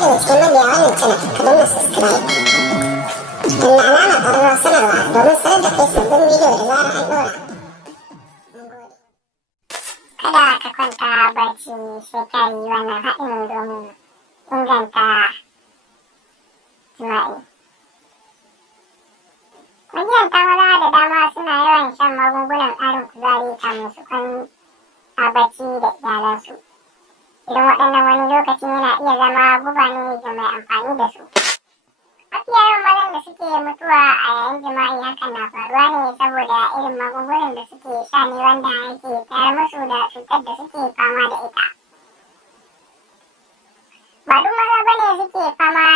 daga cikin mabiya wannan channel ka danna subscribe. Danna alamar ƙararrawar sanarwa domin sanar da kai sabbin bidiyo da zarar an ɗora. Kada ka kwanta barci sai ka yi wannan haɗin domin inganta jima'i. Magidanta maza da dama suna yawan shan magungunan ƙarin kuzari kamin su kwanta barci da iyalansu. Irin waɗannan wani lokacin yana iya zama guba ne ga mai amfani da su. Mafi yawan mazan da suke mutuwa a yayin jima'i hakan na faruwa ne saboda irin magungunan da suke sha ne wanda yake tayar musu da cutar da suke fama da ita. Ba duk maza bane suke fama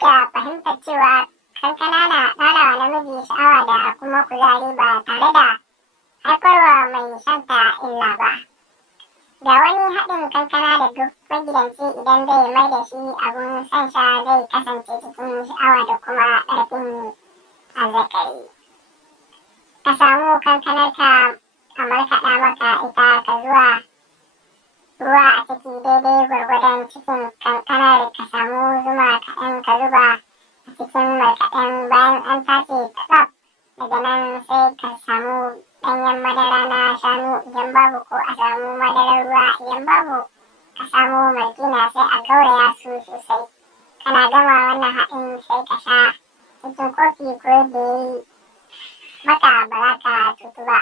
da fahimtar cewa kankana na ƙarawa namiji sha'awa da kuma kuzari ba tare da haifarwa mai shanta illa ba. Ga wani haɗin kankana da duk magidanci idan zai mai da shi abun shan sha zai kasance cikin sha'awa da kuma ƙarfin azzakari. Ka samu kankanarka a markaɗa maka ita ka zuwa ruwa a ciki daidai gwargwadon cikin kankanar ka samu zuma kaɗan ka zuba a cikin markaɗen bayan an tace ta tsaf. Daga nan sai ka samu ɗanyen madara na shanu idan babu ko a samu madarar ruwa idan babu ka samu maltina sai a gauraya su sosai. Kana gama wannan haɗin sai ka sha cikin kofi ko da ya yi maka ba za ka cutu ba.